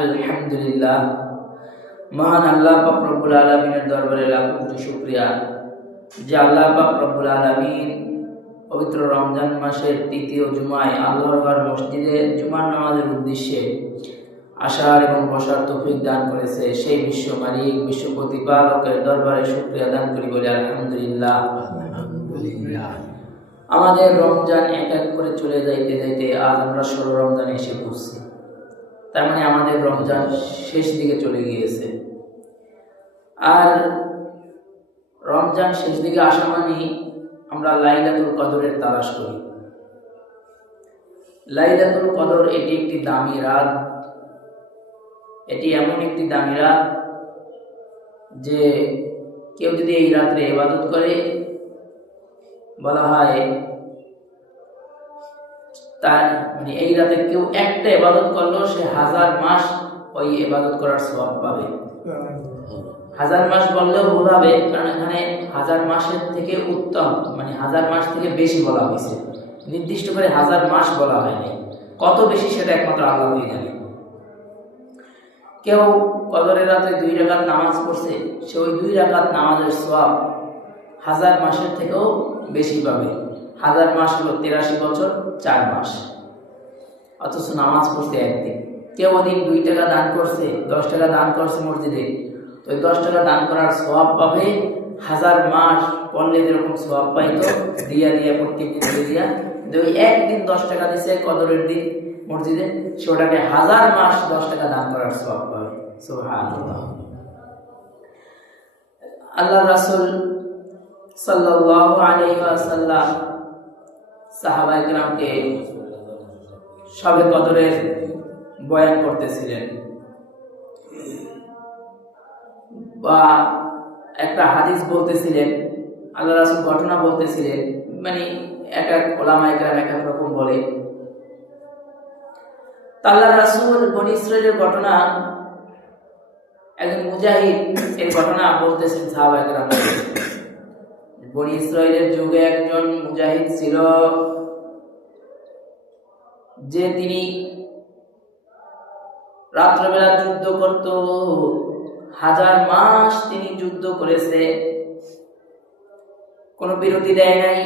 আলহামদুলিল্লাহ, মহান আল্লাহ পাক রব্বুল আলামিনের দরবারে লাখো কোটি শুকরিয়া যে আল্লাহ পাক রব্বুল আলামিন পবিত্র রমজান মাসের তৃতীয় জুমায় আল্লাহর ঘর মসজিদে জুমার নামাজের উদ্দেশ্যে আসার এবং বসার তৌফিক দান করেছে। সেই বিশ্ব মালিক, বিশ্ব প্রতিপালকের দরবারে শুকরিয়া দান করি বলে আলহামদুলিল্লাহ। আমাদের রমজান এক এক করে চলে যাইতে যাইতে আজ আমরা 16 রমজানে এসে পড়ছি। তার মানে আমাদের রমজান শেষ দিকে চলে গিয়েছে। আর রমজান শেষ দিকে আসা মানে আমরা লাইলাতুল কদরের তালাশ করি। লাইলাতুল কদর এটি একটি দামি রাত। এটি এমন একটি দামি রাত যে কেউ যদি এই রাত্রে ইবাদত করে, বলা হয় তার মানে এই রাতে কেউ একটা ইবাদত করলো সে 1000 মাস ওই ইবাদত করার সওয়াব পাবে। 1000 মাস বললেও ভুল হবে, কারণ এখানে 1000 মাসের থেকে উত্তম, মানে 1000 মাস থেকে বেশি বলা হয়েছে, নির্দিষ্ট করে 1000 মাস বলা হয়নি। কত বেশি সেটা একমাত্র আল্লাহই জানে। কেউ কদরের রাতে 2 রাকাত নামাজ পড়ছে, সে ওই 2 রাকাত নামাজের সওয়াব 1000 মাসের থেকেও বেশি পাবে। 1000 মাস হলো 83 বছর 4 মাস, অথচ নামাজ পড়ছে একদিন। কেউ ওদিন 2 টাকা দান করছে, 10 টাকা দান করছে মসজিদে, তো ওই 10 টাকা দান করার সওয়াব পাবে 1000 মাস পড়লে যেরকম সওয়াব পাইতো দিয়া প্রত্যেকদিন দিয়া। ওই একদিন 10 টাকা দিছে কদরের দিন মসজিদে, সেটাকে 1000 মাস 10 টাকা দান করার সওয়াব পাবে। সুবহানাল্লাহ। আল্লাহর রাসূল সাল্লাল্লাহু আলাইহি ওয়াসাল্লাম সাহাবায়ে কেরামকে শবে কদরের বয়ান করতেছিলেন বা একটা হাদিস বলতেছিলেন, আল্লাহ রাসূল ঘটনা বলতেছিলেন। মানে এক এক উলামায়ে কেরাম এক এক রকম বলে। আল্লাহ রাসূল বনী ইসরাইলের ঘটনা, একজন মুজাহিদ এর ঘটনা বলতেছেন সাহাবায়ে কেরাম। বনী ইসরাইলের যুগে একজন মুজাহিদ ছিল যে তিনি রাত্রবেলা যুদ্ধ করত। 1000 মাস তিনি যুদ্ধ করেছে, কোনো বিরতি দেয় নাই,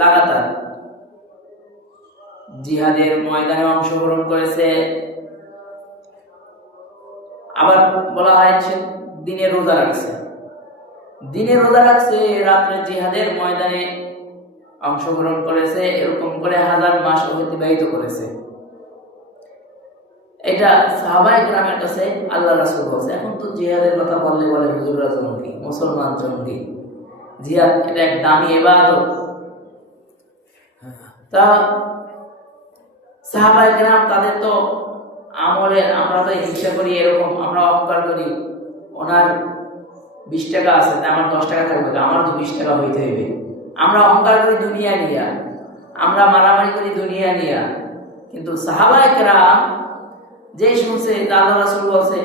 লাগাতার জিহাদের ময়দানে অংশগ্রহণ করেছে। আবার বলা হয়েছে দিনে রোজা রাখছে, রাত্রে জিহাদের ময়দানে অংশগ্রহণ করেছে। এরকম করে 1000 মাস অতিবাহিত করেছে। এটা সাহাবায়ে কেরামের কাছে আল্লাহ রাসূল বলছে। এখন তো জিহাদের কথা বললে বলে হুজুররা জঙ্গি, মুসলমান জঙ্গি। জিহাদ এটা এক দামি ইবাদত। তা সাহাবায়ে কেরাম তাদের তো আমলে, আমরা তো হিংসা করি, এরকম আমরা অহংকার করি, ওনার 20 টাকা আছে তাই আমার 10 টাকা থাকবে, আমার তো 20 টাকা হইতে হইবে। আমরা অহংকার করি দুনিয়া নিয়া, আমরা মারামারি করি দুনিয়া নিয়া। কিন্তু সাহাবায়ে কেরাম যে শুনছে আল্লাহ রাসূল বলছে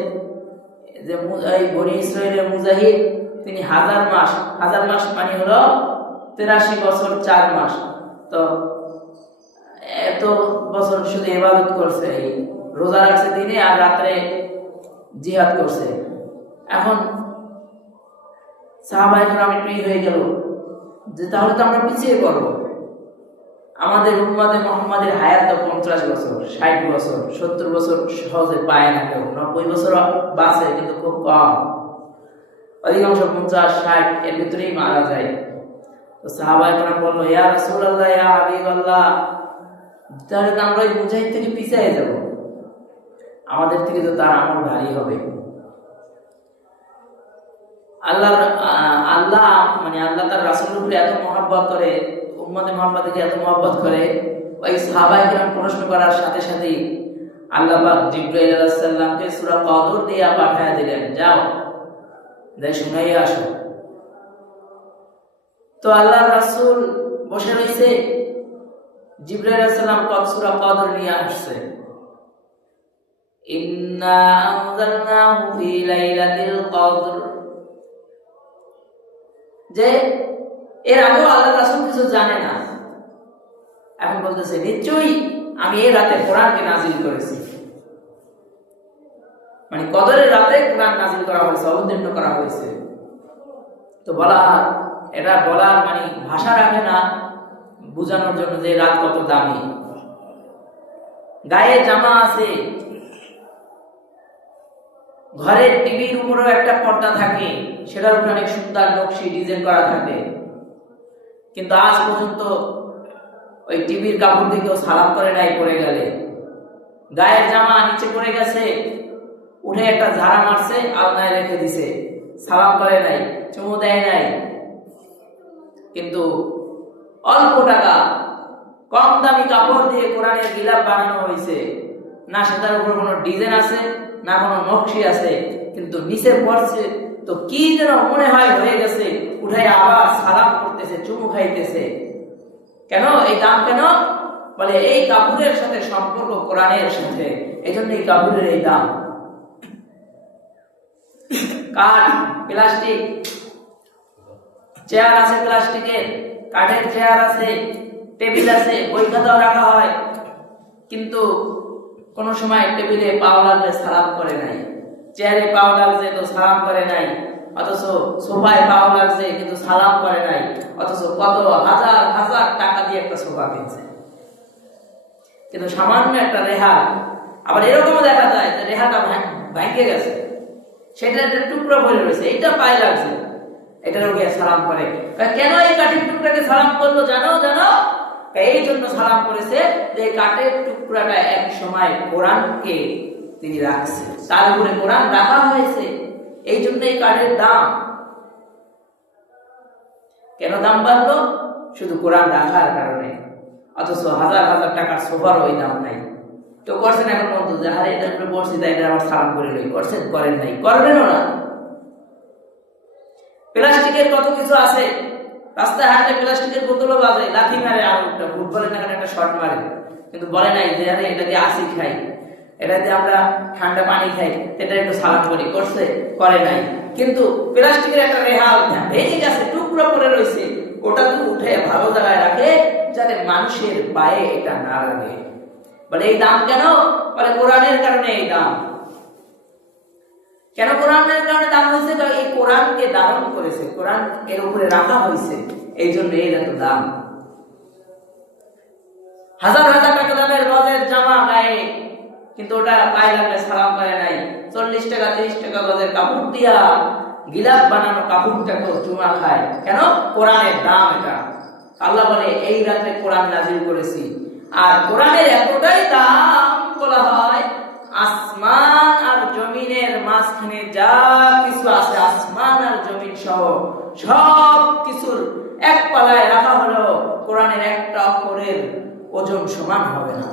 যে এই বনী ইসরাইলের মুজাহিদ তিনি 1000 মাস মানে হলো 83 বছর 4 মাস, তো এত বছর শুধু ইবাদত করছে, রোজা রাখছে দিনে আর রাত্রে জিহাদ করছে। এখন সাহাবায়ে কেরাম একটু হয়ে গেল যে তাহলে তো আমরা পিছিয়ে পড়ব। আমাদের উম্মতে মুহাম্মাদের হায়াত তো 50 বছর, 60 বছর, 70 বছর সহজে পায় না কেউ। 90 বছর বাঁচে কিন্তু খুব কম, অধিকাংশ 50-60 এর ভিতরেই মারা যায়। তো সাহাবায়ে কেরাম বলল, ইয়া রাসূলুল্লাহ, ইয়া হাবিবাল্লাহ, তাহলে তো আমরা ওই মুজাহিদ থেকে পিছিয়ে যাব, আমাদের থেকে তো তার আমল ভারী হবে। আল্লাহ তার রাসূলের উপরে এত মহব্বত করে, উম্মতে মুহাম্মাদকে এত মহব্বত করে, ওই সাহাবায়ে কেরাম প্রশ্ন করার সাথে সাথেই আল্লাহ পাক জিবরাইল আলাইহিস সালামকে সূরা কদর দিয়ে পাঠিয়ে দিলেন, যাও যাই শুনাই আসো। তো আল্লাহর রাসূল বসে রইছে, জিবরাইল আলাইহিস সালাম সূরা কদর নিয়ে আসছে। ইন্না আনজালনাহু ফি লাইলাতিল কদর, যে এর আগেও আল্লাহ রাসূল কিছু জানে না, এখন বলতেছে নিশ্চয়ই আমি এই রাতে কোরআনকে নাযিল করেছি। মানে কদরের রাতে কোরআন নাযিল করা হয়েছে, অবতীর্ণ করা হয়েছে। তো বলা এটা বলার মানে ভাষা রাখে না বোঝানোর জন্য যে রাত কত দামি। গায়ে জামা আছে, ঘরের টিভির উপরেও একটা পর্দা থাকে, সেটার উপরে অনেক সুন্দর নকশি ডিজাইন করা থাকে, কিন্তু আজ পর্যন্ত ওই টিভির কাপড় দিয়ে কেউ সালাম করে নাই পড়ে গেলে। গায়ের জামা নিচে পড়ে গেছে, উঠে একটা ঝাড়া মারছে, আলনায় রেখে দিছে, সালাম করে নাই, চুমু দেয় নাই। কিন্তু অল্প টাকা কম দামি কাপড় দিয়ে কোরআনের গিলাফ বানানো হয়েছে, না সেটার উপর কোনো ডিজাইন আছে না কোনো নকশি আছে, কিন্তু নিচে পড়ছে তো কি যেন মনে হয় হয়ে গেছে, উঠে আবার সালাম করতেছে, চুমু খাইতেছে। কেন এই দাম? কেন বলে এই কাপড়ের সাথে সম্পর্ক কোরআনের সাথে, এই জন্য এই কাপড়ের এই দাম। কাঠ, প্লাস্টিক, চেয়ার আছে প্লাস্টিকের, কাঠের চেয়ার আছে, টেবিল আছে, বই খাতাও রাখা হয়, কিন্তু কোন সময় টেবিলে পাও লাগলে সালাম করে নাই, চেয়ারে পাও লাগছে তো সালাম করে নাই, অথচ সোফায় পাও লাগছে কিন্তু সালাম করে নাই, অথচ কত হাজার হাজার টাকা দিয়ে একটা সোফা কিনছে, কিন্তু সামান্য একটা রেহা। আবার এরকমও দেখা যায় যে রেহাটা ভাঙে গেছে, সেটা একটা টুকরো পড়ে রয়েছে, এটা পায়ে লাগছে, এটারও গিয়ে সালাম করে। কেন এই কাঠের টুকরাকে সালাম করলো জানো? এই জন্য সালাম করেছে যে কাঠের টুকরাটা এক সময় কোরআনকে তিনি রাখছে, তার উপরে কোরআন রাখা হয়েছে, এই জন্য এই কাঠের দাম। কেন দাম বাড়লো? শুধু কোরআন রাখার কারণে। অথচ হাজার হাজার টাকার সোফার ওই দাম নাই। তো করছেন এখন বন্ধু যে হারে এটা উপরে বসছি তাই এটা আবার সালাম করে লই, করছেন? করেন নাই, করবেনও না। প্লাস্টিকের কত কিছু আছে, রাস্তায় হাঁটলে প্লাস্টিকের বোতলও বাজে, লাথি মারে, আর একটা ফুটবলের না একটা শট মারে, কিন্তু বলে নাই যে আরে এটা দিয়ে আসি খাই, এটাতে আমরা ঠান্ডা পানি খাই, এটা একটু সালাম করি, করছে? করে নাই। কিন্তু প্লাস্টিকের একটা রেহাল ভেঙে গেছে, টুকরো পড়ে রয়েছে, ওটা তো উঠে ভালো জায়গায় রাখে যাতে মানুষের পায়ে এটা না লাগে। বলে এই দাম কেন? বলে কোরআনের কারণে এই দাম। কেন কোরআনের কারণে দাম হয়েছে? এই কোরআনকে ধারণ করেছে, কোরআন এর উপরে রাখা হয়েছে, এই জন্য এর এত দাম। হাজার হাজার টাকা দামের গজের জামা গায়ে, কিন্তু ওটা পায়ে লাগলে সালাম করে নাই। 40 টাকা 30 টাকা গজের কাপড় দিয়া গিলাফ বানানো কাপড়টাকেও চুমা খায়। কেন? কোরআনের দাম এটা। আল্লাহ বলে এই রাতে কোরআন নাজিল করেছি। আর কোরআনের এতটাই দাম বলা হয়, আসমান আর জমিনের মাঝখানে যা কিছু আছে, আসমান আর জমিন সহ সব কিছুর এক পালায় রাখা হলো, কোরআনের একটা অক্ষরের ওজন সমান হবে না।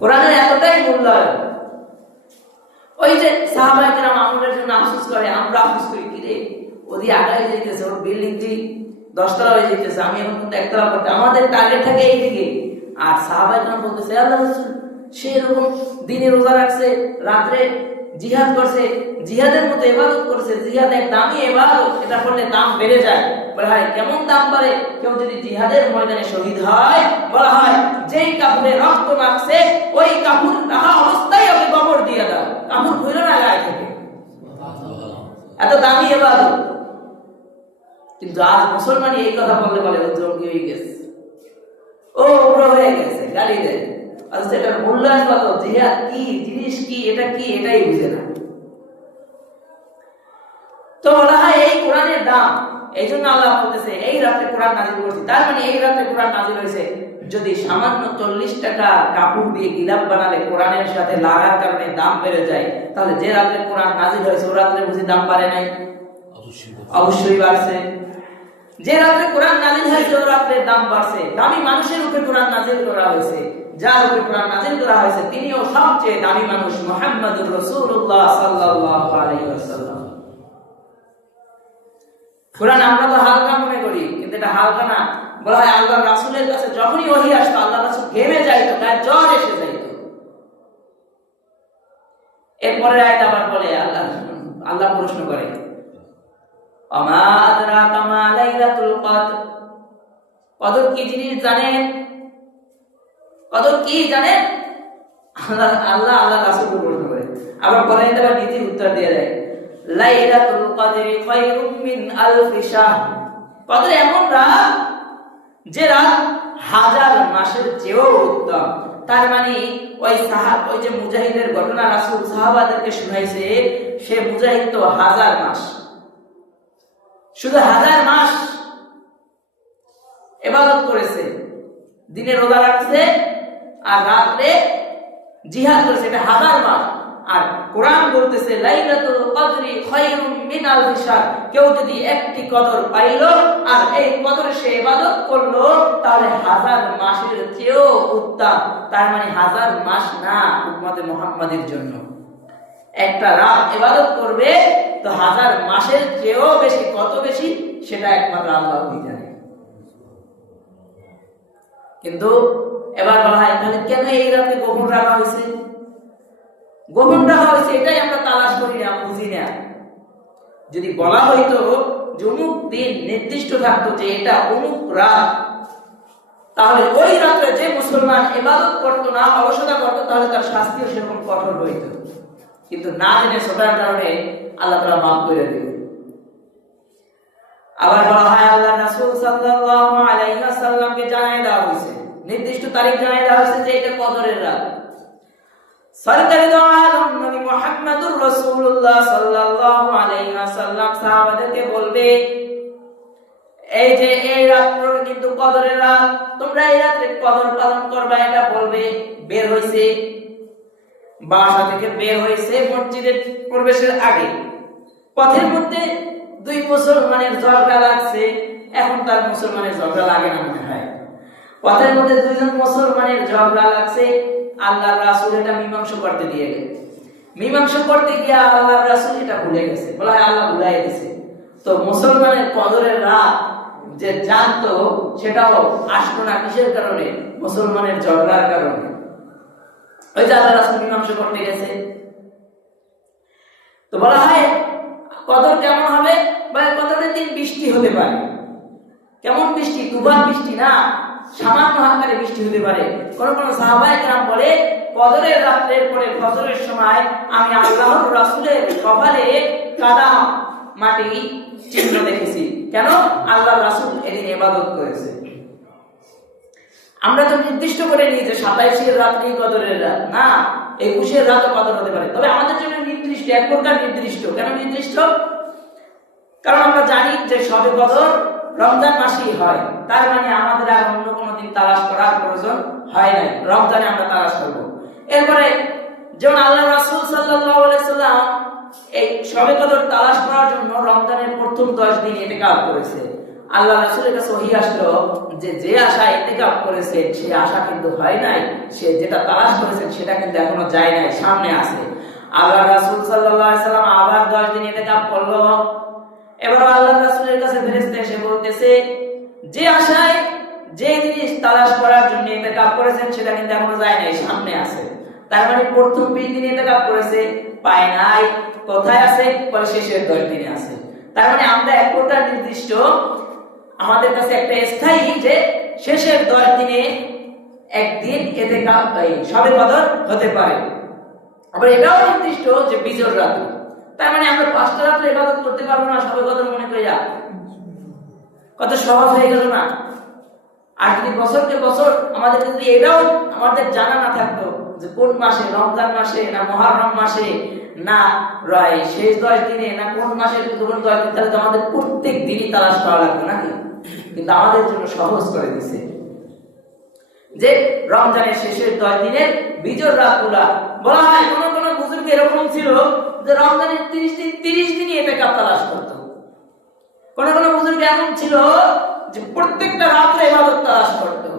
কোরআনের এতটাই মূল্যায়ন। ওই যে সাহাবায়ে কেরাম আমলের জন্য আফসোস করে, আমরা আফসোস করি কি রে ওদি আগায় যাইতেছে, ওর বিল্ডিং টি 10 তলা হয়ে যাইতেছে, আমি এখন কিন্তু 1 তলা করতে, আমাদের টার্গেট থাকে এইদিকে। আর সাহাবায়ে কেরাম বলতেছে আল্লাহ রাসূল সে এরকম দিনে রোজা রাখছে, রাত্রে জিহাদ করছে, জিহাদের মতো ইবাদত করছে, জিহাদ এক দামি ইবাদত, এটা করলে দাম বেড়ে যায়। বলা হয় কেমন দাম বাড়ে? কেউ যদি জিহাদের ময়দানে শহীদ হয়, বলা হয় যেই কাপড়ে রক্ত মাখছে ওই কাপড় রাখা অবস্থায় ওকে কবর দিয়ে দাও, কাপড় খুলে না গায়ে থেকে, এত দামি ইবাদত। কিন্তু আজ মুসলমান এই কথা বললে বলে ও জঙ্গি হয়ে গেছে, ও উগ্র হয়ে গেছে, গালি দেয়। আচ্ছা এটার মূল্যায়ন কত, জিহাদ কি জিনিস, কি এটা কি, এটাই বুঝে না। তো বলা হয় এই কোরআনের দাম, এই জন্য আল্লাহ বলতেছে এই রাতে কোরআন নাজিল করেছি। তার মানে এই রাতে কোরআন নাজিল হয়েছে। যদি সামান্য 40 টাকা কাপড় দিয়ে গিলাফ বানালে কোরআনের সাথে লাগার কারণে দাম বেড়ে যায়, তাহলে যে রাতে কোরআন নাজিল হয়েছে ও রাতে বুঝি দাম বাড়ে নাই? অবশ্যই বাড়ছে। যে রাতে কোরআন নাজিল হয়েছে ও রাতে দাম বাড়ছে। দামি মানুষের উপরে কোরআন নাজিল করা হয়েছে, যার উপরে কোরআন নাজিল করা হয়েছে তিনিও সবচেয়ে দামি মানুষ, মুহাম্মদুর রাসূলুল্লাহ সাল্লাল্লাহু আলাইহি ওয়াসাল্লাম। কোরআন আমরা তো হালকা মনে করি, কিন্তু এটা হালকা না। বলা হয় আল্লাহর রাসূলের কাছে যখনই ওহী আসতো আল্লাহর রাসূল ঘেমে যাইতো, গায়ে জ্বর এসে যাইতো। এরপরে আয়াত আবার বলে আল্লাহ প্রশ্ন করে আমা আদরাকা মা লাইলাতুল কদর, কদর কি জিনিস জানেন? কদর কি জানেন? আল্লাহ রাসূল বলতে আবার কোরআনে আবার নীতি উত্তর দিয়ে দেয়, লাইলাতুল কদরি খায়রুম মিন আলফি শাহর, কদর এমন রাত যে রাত হাজার মাসের চেয়েও উত্তম। তার মানে ওই যে মুজাহিদের ঘটনা রাসূল সাহাবাদেরকে শুনাইছে, সে মুজাহিদ তো হাজার মাস, শুধু হাজার মাস ইবাদত করেছে, দিনে রোজা রাখছে আর রাতে জিহাদ করেছে, এটা হাজার মাস। আর কোরআন বলতেছে লাইলাতুল কদরি খায়রুম মিন আলফি শাহর, কেউ যদি একটি কদর পাইল আর এই কদরে সে ইবাদত করলো তাহলে হাজার মাসের চেয়েও উত্তম। তার মানে হাজার মাস না, উম্মতে মুহাম্মাদের জন্য একটা রাত ইবাদত করবে তো হাজার মাসের চেয়েও বেশি, কত বেশি সেটা একমাত্র আল্লাহই জানে। কিন্তু এবার বলা হয় তাহলে কেন এই রাতে গোপন রাখা হয়েছে? গোপন রাখা হয়েছে এটাই আমরা তালাশ করি না, বুঝি না। যদি বলা হইতো যে অমুক দিন নির্দিষ্ট থাকতো যে এটা অমুক রাত, তাহলে ওই রাতে যে মুসলমান ইবাদত করতো না, অলসতা করতো, তাহলে তার শাস্তিও সেরকম কঠোর হইতো। কিন্তু না জেনে ছোটার কারণে আল্লাহ তাআলা মাফ করে দিলেন। আবার বলা হয় আল্লাহ রাসূল সাল্লাল্লাহু আলাইহি ওয়াসাল্লামকে জানিয়ে দেওয়া হয়েছে, নির্দিষ্ট তারিখ জানিয়ে দেওয়া হয়েছে যে এটা কদরের রাত। সরকারি দো আলম নবী মুহাম্মদুর রাসূলুল্লাহ সাল্লাল্লাহু আলাইহি ওয়াসাল্লাম সাহাবাদেরকে বলবে, এই যে এই রাত্র কিন্তু কদরের রাত, তোমরা এই রাতে কদর পালন করবে, এটা বলবে। বের হইছে, বাসা থেকে বের হইছে মসজিদে প্রবেশের আগে, পথের মধ্যে দুই মুসলমানের ঝগড়া লাগছে। এখন তার মুসলমানের ঝগড়া লাগে না মনে হয়, পথের মধ্যে দুইজন মুসলমানের ঝগড়া লাগছে। আল্লাহর রাসূল এটা মীমাংসা করতে দিয়ে গেলেন, মীমাংসা করতে গিয়ে আল্লাহর রাসূল এটা ভুলে গেছে, বলা হয় আল্লাহ ভুলাই গেছে। তো মুসলমানের কদরের রাত যে জানতো সেটাও আসলো না, কিসের কারণে? মুসলমানের ঝগড়ার কারণে। ওই যে আল্লাহর রাসূল মীমাংসা করতে গেছে। তো বলা হয় কদর কেমন হবে? কদরের দিন বৃষ্টি হতে পারে। কেমন বৃষ্টি? তুফান বৃষ্টি না, সামান্য আকারে বৃষ্টি হতে পারে। কোন কোন সাহাবায়ে কেরাম বলে কদরের রাতের পরে ফজরের সময় আমি আল্লাহর রাসূলের কপালে কাদা মাটি চিহ্ন দেখেছি। কেন? আল্লাহর রাসূল এদিন ইবাদত করেছে। আমরা তো নির্দিষ্ট করে নিই যে 27 রাত্রি কদরের রাত না, 21 রাতও কদর হতে পারে। তবে আমাদের জন্য নির্দিষ্ট, এক প্রকার নির্দিষ্ট। কেন নির্দিষ্ট? কারণ আমরা জানি যে শবে কদর রমজান মাসেই হয়, তার মানে আমাদের আর অন্য কোনো দিন তালাশ করার প্রয়োজন হয় না, রমজানে আমরা তালাশ করব। এরপরে যেমন আল্লাহ রাসূল সাল্লাল্লাহু আলাইহি সাল্লাম এই শবে কদর তালাশ করার জন্য রমজানের প্রথম 10 দিন ইতিকাফ করেছে। আল্লাহ রাসূলের কাছে ওহী আসলো যে যে আশা ইতিকাফ করেছে সে আশা কিন্তু হয় নাই, সে যেটা তালাশ করেছে সেটা কিন্তু এখনো যায় নাই, সামনে আছে। আল্লাহ রাসূল সাল্লাল্লাহু আলাইহি সাল্লাম আবার 10 দিন ইতিকাফ করলো। এবার আল্লাহ রাসূলের কাছে ফেরেশতা এসে বলতেছে যে আশায় যে জিনিস তালাশ করার জন্য ইতিকাফ করেছেন সেটা কিন্তু এখনো যায় নাই, সামনে আছে। তার মানে প্রথম 20 দিন ইতিকাফ করেছে, পায় নাই, কোথায় আছে? পরে শেষের 10 দিনে আছে। তার মানে আমরা এক প্রকার নির্দিষ্ট, আমাদের কাছে একটা স্থায়ী যে শেষের 10 দিনে একদিন ইতিকাফ শবে কদর হতে পারে। আবার এটাও নির্দিষ্ট যে বিজোড় রাত। তার মানে আমরা 5টা রাতে ইবাদত করতে পারবো না শবে কদর মনে করে যা, কত সহজ হয়ে গেল না? আর যদি বছরকে বছর আমাদের যদি এটাও আমাদের জানা না থাকতো যে কোন মাসে, রমজান মাসে না মুহররম মাসে না শেষ 10 দিনে না কোন মাসের কোন 10 দিন, তাহলে তো আমাদের প্রত্যেক দিনই তালাশ করা লাগবে নাকি? কিন্তু আমাদের জন্য সহজ করে দিয়েছে যে রমজানের শেষের 10 দিনের বিজোড় রাতগুলা। বলা হয় কোন কোন বুজুর্গ এরকম ছিল যে রমজানের 30 দিনই ইতিকাফ তালাশ করতো। কোন কোন বুজুর্গ এমন ছিল যে প্রত্যেকটা রাতে ইবাদত তালাশ করতো,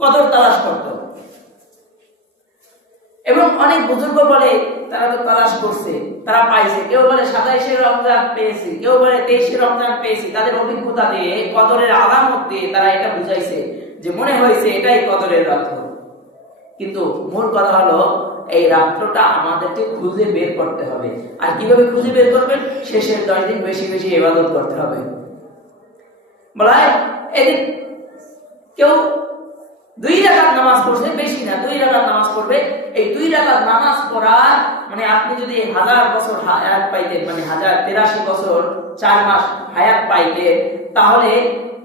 কদর তালাশ করতো। এবং অনেক বুজুর্গ বলে তারা তো তালাশ করছে, তারা পাইছে। কেউ বলে 27 রমজান পেয়েছি, কেউ বলে 23 রমজান পেয়েছি। তাদের অভিজ্ঞতা দিয়ে, কদরের আলামত দিয়ে তারা এটা বুঝাইছে যে মনে হয়েছে এটাই কদরের রাত্র। কিন্তু মূল কথা হলো এই রাত্রটা আমাদেরকে খুঁজে বের করতে হবে। আর কিভাবে খুঁজে বের করবেন? শেষের 10 দিন বেশি বেশি ইবাদত করতে হবে। বলা হয় এদিন কেউ 2 রাকাত নামাজ পড়ছে, বেশি না 2 রাকাত নামাজ পড়বে। এই 2 রাকাত নামাজ পড়ার মানে আপনি যদি 1000 বছর হায়াত পাইতেন, মানে 1083 বছর 4 মাস হায়াত পাইতেন, তাহলে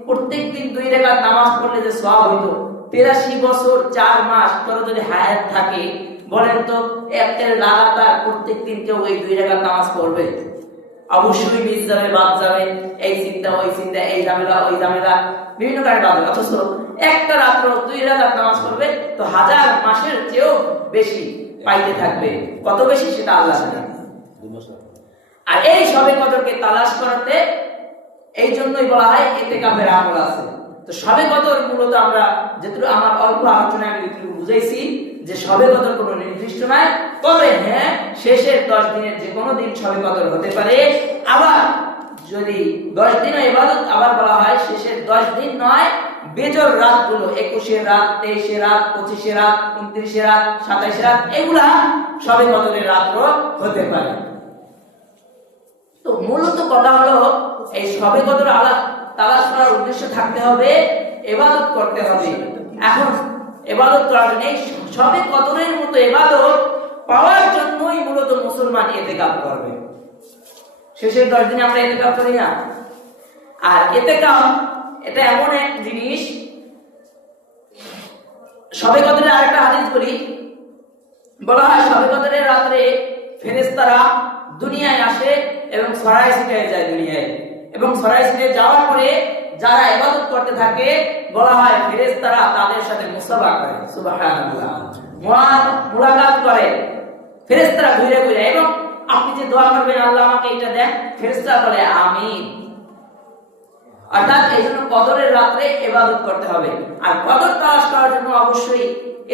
প্রত্যেকদিন 2 রাকাত নামাজ পড়লে যে সওয়াব হইতো, 83 বছর 4 মাস তোর যদি হায়াত থাকে, বলেন তো একের লাগাতার প্রত্যেকদিন কেউ এই 2 রাকাত নামাজ পড়বে? অবশ্যই মিস যাবে, বাদ যাবে, এই চিন্তা ওই চিন্তা, এই ঝামেলা ওই ঝামেলা, বিভিন্ন কারণে বাদ যাবে। অথচ একটা রাত্র 2 রাকাত নামাজ পড়বে তো 1000 মাসের চেয়েও বেশি পাইতে থাকবে। কত বেশি সেটা আল্লাহ জানেন। আর এই সবে কদরকে তালাশ করতে এই জন্যই বলা হয় ইতিকাফের আমল আছে। তো সবে কদর মূলত আমরা যেটুকু আমার অল্প আলোচনায় আমি বুঝাইছি যে সবে কদর কোনো নির্দিষ্ট নয়, তবে হ্যাঁ শেষের 10 দিনের যে কোনো দিন সবে কদর হতে পারে। আবার যদি 10 দিন ইবাদত, আবার বলা হয় শেষের 10 দিন নয়, বেজর রাতগুলো 21 রাত, 23 রাত, 25 রাত, 29 রাত, 27 রাত, এগুলা সবে কদরের রাত্র হতে পারে। তো মূলত কথা হলো এই সবে কদর তালাশ করার উদ্দেশ্য থাকতে হবে, ইবাদত করতে হবে। এখন ইবাদত করার জন্য সবে কদরের মতো ইবাদত পাওয়ার জন্যই মূলত মুসলমান ইতিকাফ করবে। শেষের 10 দিনে আমরা ইতিকাফ করি না। আর ইতিকাফ এটা এমন এক জিনিস, সবে কদরের আরেকটা হাদিস বলি, বলা হয় সবে কদরের রাতে ফেরেশতারা দুনিয়ায় আসে এবং ছড়ায় ছিটিয়ে যায় দুনিয়ায়, এবং ছড়ায় ছিটিয়ে যাওয়ার পরে যারা ইবাদত করতে থাকে বলা হয় ফেরেশতারা তাদের সাথে মুসাফা করে, সুবহানাল্লাহ, মুলাকাত করে ফেরেশতারা ঘুরে ঘুরে। এবং আপনি যে দোয়া করবেন আল্লাহ আমাকে এটা দেন, ফেরেশতারা বলে আমিন। অর্থাৎ এই জন্য কদরের রাতে ইবাদত করতে হবে। আর কদর তালাশ করার জন্য অবশ্যই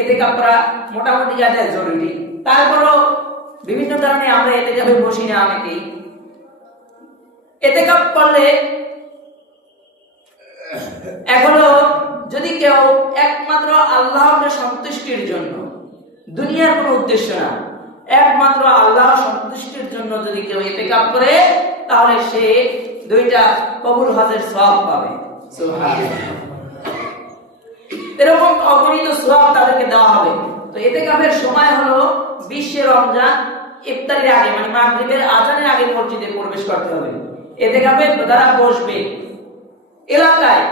ইতিকাফ করা মোটামুটি যাতে জরুরি। তারপরও বিভিন্ন কারণে আমরা ইতিকাফে বসি না অনেকেই। ইতিকাফ করলে এখনো যদি কেউ একমাত্র আল্লাহকে সন্তুষ্টির জন্য, দুনিয়ার কোনো উদ্দেশ্য না, একমাত্র আল্লাহ সন্তুষ্টির জন্য যদি কেউ ইতিকাফ করে, তাহলে সে 2টা কবুল হজের সওয়াব পাবে। সুবহানাল্লাহ। এরকম অগণিত সওয়াব তাদেরকে দেওয়া হবে। তো ইতিকাফের সময় হলো 20 রমজান ইফতারের আগে, মানে মাগরিবের আজানের আগে মসজিদে প্রবেশ করতে হবে। ইতিকাফে যারা বসবে এলাকায়,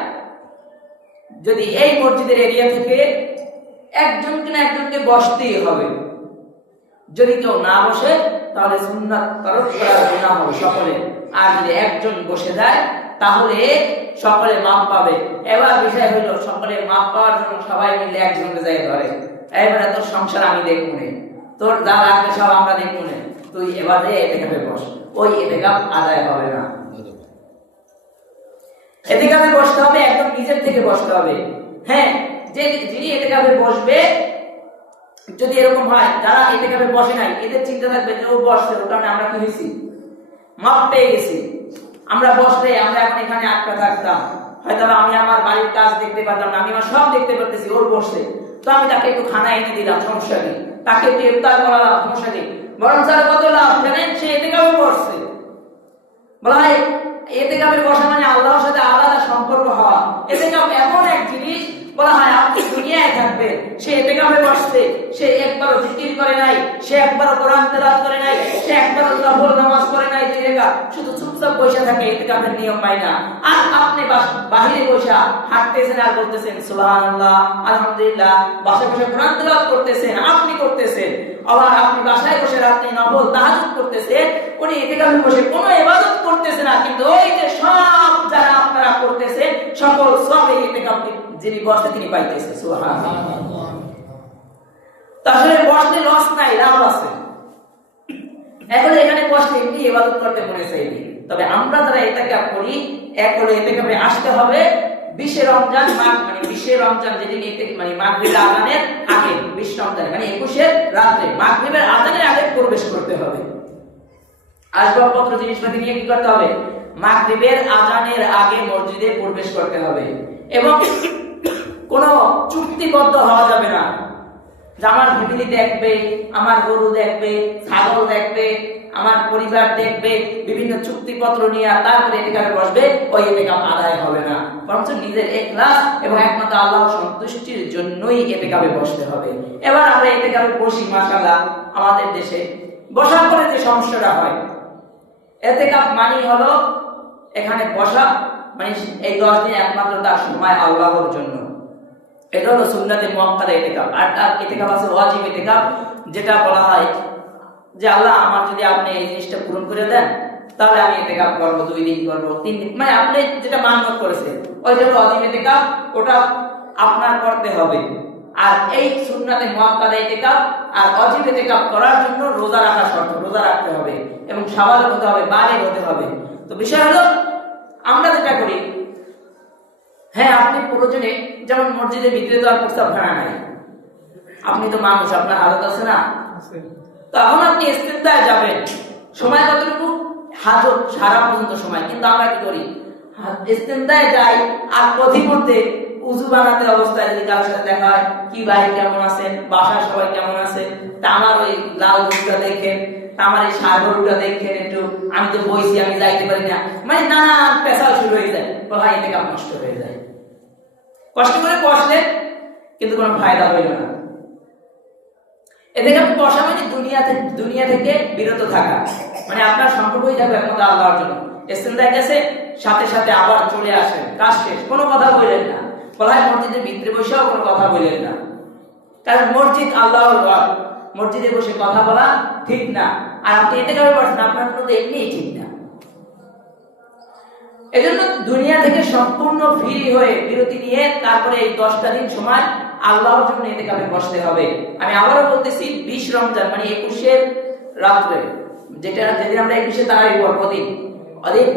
যদি এই মসজিদের এরিয়া থেকে একজনকে না একজনকে বসতেই হবে। যদি কেউ না বসে তাহলে সুন্নাত তরক করা গুনাহ হবে সকলে। আর যদি একজন বসে যায় তাহলে সকলে মাপ পাবে। এবার বিষয় হলো সকলে মাপ পাওয়ার জন্য সবাই মিলে একজনকে যাই ধরে, এবারে তোর সংসার আমি দেখবো না, তোর যা লাগবে সব আমরা দেখবো না, তুই এবারে ইতিকাফে বস। ওই ইতিকাফ আদায় হবে না। ইতিকাফে বসতে হবে একদম নিজের থেকে বসতে হবে। হ্যাঁ, যে যিনি ইতিকাফে বসবে, যদি এরকম হয় যারা ইতিকাফে বসে নাই, এদের চিন্তা থাকবে যে ও বসছে, ওর কারণে আমরা কি হয়েছি, মাপ পেয়ে গেছি। আমরা বসলে আমরা এখন এখানে আটকা থাকতাম, হয়তো আমি আমার বাড়ির কাজ দেখতে পারতাম না, আমি আমার সব দেখতে পারতেছি, ওর বসছে তো আমি তাকে একটু খানা এনে দিলাম, সমস্যা নেই, তাকে একটু ইফতার করালাম, সমস্যা নেই। বরং স্যার কত লাভ জানেন, সে ইতিকাফে বসছে। বলা হয় ইতিকাফে বসা মানে আল্লাহর সাথে আলাদা সম্পর্ক হওয়া। ইতিকাফ এমন এক জিনিস, বলা হয় আপনি দুনিয়ায় থাকবেন, সে ইতিকাফে বসছে, সে একবারও জিকির করে নাই, সে একবারও কোরআন তেলাওয়াত করে নাই, সে একবারও নফল নামাজ পড়ে নাই, শুধু চুপচাপ বসে থাকে, ইতিকাফের নিয়ম পায় না। আর আপনি বাহিরে বসে হাঁটতেছেন আর বলতেছেন সুবহানাল্লাহ, আলহামদুলিল্লাহ, বাসায় বসে কোরআন তেলাওয়াত করতেছেন, আপনি করতেছেন। আবার আপনি বাসায় বসে রাতে নফল তাহাজ্জুদ করতেছেন, উনি ইতিকাফে বসে কোনো ইবাদত করতেছেন না, কিন্তু ওই যে সব যারা আপনারা করতেছেন সকল সব এই ইতিকাফ যিনি বসতে তিনি পাইতেছে। সুবহানাল্লাহ। তাহলে বসতে লস নাই, লাভ আছে। এখন এখানে বসতে এমনি ইবাদত করতে মনে চাইনি, তবে আমরা যারা ইতিকাফ করি এক হলো ইতিকাফে আসতে হবে 20 রমজান, মানে 20 রমজান যেদিন মানে মাগরিবের আজানের আগে, 20 রমজান মানে 21 রাতে মাগরিবের আজানের আগে প্রবেশ করতে হবে। আসবাবপত্র জিনিসপাতি নিয়ে কি করতে হবে, মাগরিবের আজানের আগে মসজিদে প্রবেশ করতে হবে। এবং কোনো চুক্তিবদ্ধ হওয়া যাবে না যে আমার ফ্যামিলি দেখবে, আমার গরু দেখবে, ছাগল দেখবে, আমার পরিবার দেখবে, বিভিন্ন চুক্তিপত্র নিয়ে তারপরে ইতিকাফে বসবে, ওই ইতিকাফ আদায় হবে না। বরঞ্চ নিজের ইখলাস এবং একমাত্র আল্লাহর সন্তুষ্টির জন্যই ইতিকাফে বসতে হবে। এবার আমরা ইতিকাফে বসি, মাশাআল্লাহ, আমাদের দেশে বসার পরে যে সমস্যাটা হয়, ইতিকাফ মানে হলো এখানে বসা, মানে এই 10 দিন একমাত্র তার সময় আল্লাহর জন্য। এটা হলো সুন্নাতে মুআক্কাদা ইতিকাফ। আর ইতিকাফ আছে ওয়াজিব ইতিকাফ, যেটা বলা হয় যে আল্লাহ আমার যদি আপনি এই জিনিসটা পূরণ করে দেন তাহলে আমি ইতিকাফ করব, 2 দিন করব, 3 দিন, মানে আপনি যেটা মান্যত করেছেন ওইটা হলো ওয়াজিব ইতিকাফ, ওটা আপনার করতে হবে। আর এই সুন্নাতে মুআক্কাদা ইতিকাফ আর ওয়াজিব ইতিকাফ করার জন্য রোজা রাখা শর্ত, রোজা রাখতে হবে এবং সাবালক হতে হবে, বালিগ হতে হবে। তো বিষয় হলো আমরা যেটা করি, হ্যাঁ আপনি প্রয়োজনে, যেমন মসজিদের ভিতরে তো আর প্রস্তাবখানা নাই, আপনি তো মানুষ, আপনার হালত আছে না, তখন আপনি ইস্তেনজায় যাবেন, সময় কতটুকু? হাজত সারা পর্যন্ত সময়। কিন্তু আমরা কি করি, ইস্তেনজায় যাই আর প্রতিমধ্যে উযু বানাতে অবস্থায় যদি কারোর সাথে দেখা হয়, কি ভাই কেমন আছেন, বাসার সবাই কেমন আছে, তা আমার ওই লাল দুধটা দেখেন, আমার এই সাগরটা দেখেন একটু, আমি তো বইছি, আমি যাইতে পারি না, মানে নানান পেশাল শুরু হয়ে যায়, ভাই ইতিকাফ নষ্ট হয়ে যায়। কষ্ট করে বসলে কিন্তু কোনো ফায়দা হইল না। ইতিকাফ বসা মানে দুনিয়া থেকে বিরত থাকা, মানে আপনার সম্পর্কই থাকবে একমাত্র আল্লাহর জন্য। ইস্তেনজায় গেছে, সাথে সাথে আবার চলে আসেন, কাজ শেষ, কোনো কথা বললেন না। বলা হয় মসজিদের ভিতরে বসেও কোনো কথা বললেন না, কারণ মসজিদ আল্লাহর ঘর, মসজিদে বসে কথা বলা ঠিক না। আর আপনি ইতিকাফে বসেন, আপনার জন্য তো এমনিই ঠিক না। এজন্য দুনিয়া থেকে সম্পূর্ণ ফ্রি হয়ে বিরতি নিয়ে তারপরে এই 10টা দিন সময় আল্লাহর জন্য ইতিকাফে বসতে হবে। আমি আবারও বলতেছি, 20 রমজান মানে 21 রাত্রে, যেটা যেদিন আমরা 21 তারাবি পড়ব দিন,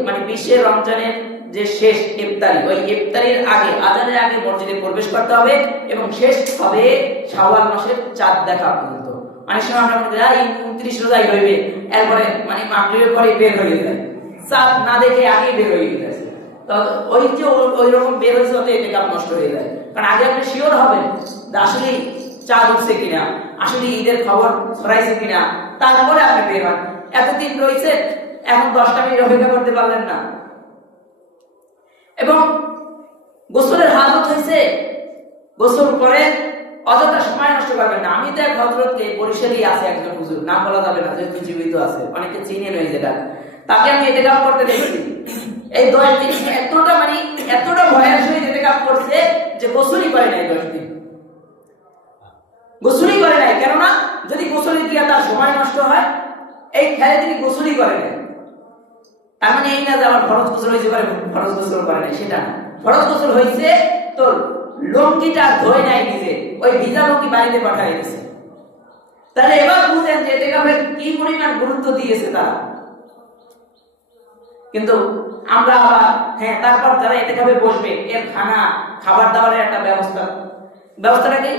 মানে 20 রমজানের যে শেষ ইফতারি, ওই ইফতারির আগে, আজানের আগে মসজিদে প্রবেশ করতে হবে এবং শেষ হবে শাওয়াল মাসের চাঁদ দেখা পর্যন্ত। অনেক সময় আমরা মনে করি 29 রোজাই রইবে, এরপরে মানে মাগরিবের পরে বের হয়ে যায়, চাঁদ না দেখে আগে বের হয়ে গেছে, তো ওই যে ওই রকম বের হয়েছে, ওতে ইতিকাফ নষ্ট হয়ে যায়। কারণ আগে আপনি শিওর হবেন যে আসলে চাঁদ উঠছে কিনা, আসলে ঈদের খবর ছড়াইছে কিনা, তারপরে আপনি বের হন। এতদিন রয়েছে, এখন 10টা মিনিট অপেক্ষা করতে পারলেন না। এবং গোসলের হালত হয়েছে, গোসল করে অযথা সময় নষ্ট করবেন না। আমি তো এক হযরতকে, বরিশালই আছে একজন হুজুর, নাম বলা যাবে না যেহেতু জীবিত আছে, অনেকে চিনেন ওই যেটা, তাকে আমি ইতিকাফ করতে দেখেছি। এই 10 দিন এতটা মানে এতটা ভয়ের সহিত ইতিকাফ করছে যে গোসলই করে নাই, 10 দিন গোসলই করে নাই। কেননা যদি গোসলে গিয়ে তার সময় নষ্ট হয়, এই খেলে তিনি গোসলই করে নাই। তার মানে এই না যে আমার ফরজ গোসল হয়েছে, ফরজ গোসল করে নাই, সেটা না। ফরজ গোসল হয়েছে তো লঙ্গিটা ধোয় নাই নিজে, ওই ভিজা লঙ্গি বাড়িতে পাঠিয়ে দিয়েছে। তাহলে এবার বুঝেন যে ইতিকাফের কি পরিমাণ গুরুত্ব দিয়েছে তারা। কিন্তু আমরা আবার, হ্যাঁ তারপর যারা ইতিকাফে বসবে, এর খাবার দাবারের একটা ব্যবস্থাটা কি,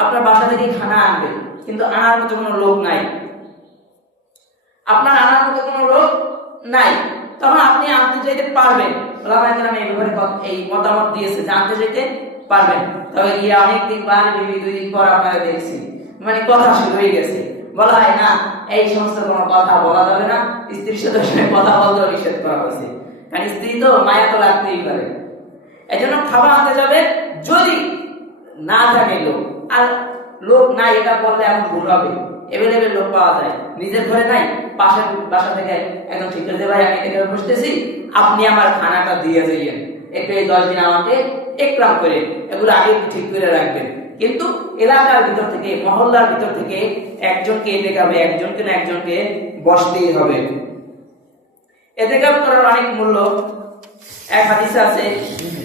আপনার বাসা থেকে খানা আনবে, কিন্তু আনার মতো কোনো লোক নাই, আপনার আনার মতো কোনো লোক নাই, তখন আপনি আনতে যেতে পারবেন। ওলামায়ে কেরাম এই ব্যাপারে এই মতামত দিয়েছে যে আনতে যেতে পারবেন। তবে গিয়ে অনেকদিন পর, 2 দিন পর আপনারা দেখছি মানে কথা শুরু হয়ে গেছে, বলা হয় না এই সমস্ত কোনো কথা বলা যাবে না, স্ত্রীর সাথে কথা বলতেও নিষেধ করা হয়েছে, কারণ স্ত্রী তো মায়া তো লাগতেই পারে। এই জন্য খাবার আনতে যাবে, যদি না থাকে লোক, আর লোক নাই এটা বললে এখন ভুল হবে, এভেলেবেল লোক পাওয়া যায়, নিজের ঘরে নাই, পাশের বাসা থেকে একদম ঠিক আছে, ভাই আমি এখানে বসতেছি, আপনি আমার খানাটা দিয়ে যাইয়েন, একটু এই 10 দিন আমাকে একরাম করে, এগুলো আগে ঠিক করে রাখবেন। কিন্তু এলাকার ভিতর থেকে, মহল্লার ভিতর থেকে একজনকে ইতিকাফে, একজনকে না একজনকে বসতেই হবে। ইতিকাফ করার অনেক মূল্য। এক হাদিসে আছে